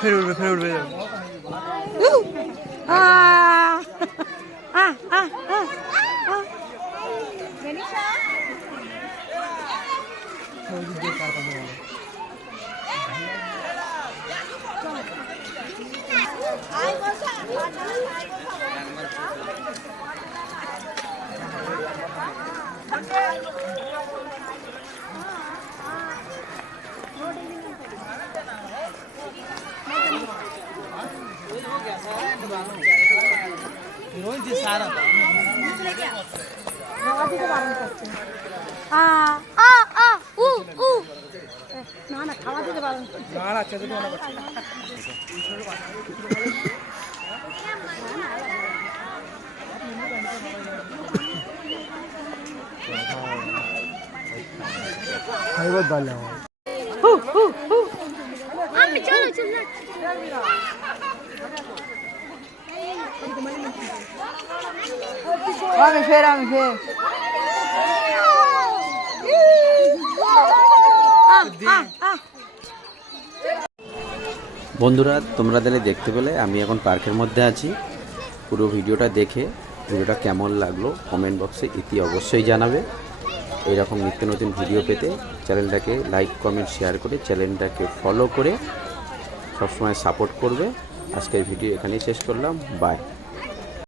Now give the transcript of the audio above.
ফের উঠবে ফের উঠবে না খাওয়া দিতে পারো আমি চলো চলো আমি ফের বন্ধুরা তোমাদের দেখতে পেলে আমি এখন পার্কের মধ্যে আছি। পুরো ভিডিওটা দেখে ভিডিওটা কেমন লাগলো কমেন্ট বক্সে ইতি অবশ্যই জানাবে। এইরকম নিত্য নতুন ভিডিও পেতে চ্যানেলটাকে লাইক কমেন্ট শেয়ার করে চ্যানেলটাকে ফলো করে সবসময় সাপোর্ট করবে। আজকের ভিডিও এখানেই শেষ করলাম। বাই।